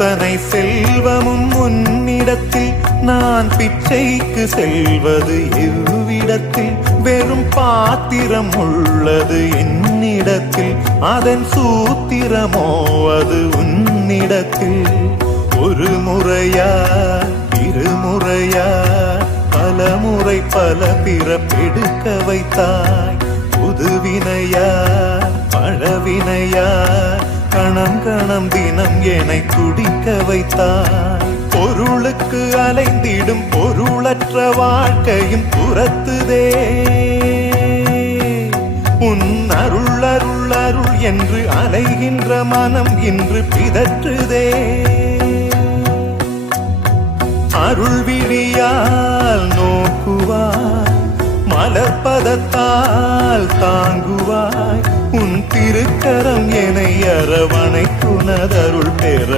அத்தனை செல்வமும் உன்னிடத்தில் நான் பிச்சைக்கு செல்வது எவ்விடத்தில் வெறும் பாத்திரம் உள்ளது என்னிடத்தில் அதன் சூத்திரமோ அது உன்னிடத்தில் ஒரு முறையா இருமுறையா பலமுறை பல பிறப்பெடுக்க வைத்தாய் புதுவினையா பழவினையா கணம் கணம் தினம் என்னை துடிக்க வைத்தாய் பொருளுக்கு அலைந்திடும் பொருளற்ற வாழ்க்கையும் துரத்துதே உன் அருள் அருள் அருள் என்று அலைகின்ற மனம் இன்று பிதற்றுதே அருள் விழியால் நோக்குவாய் மலர்பதத்தால் தாங்குவாய் உன் திருக்கரம் என்னை அரவணைக்குனதருள் பெற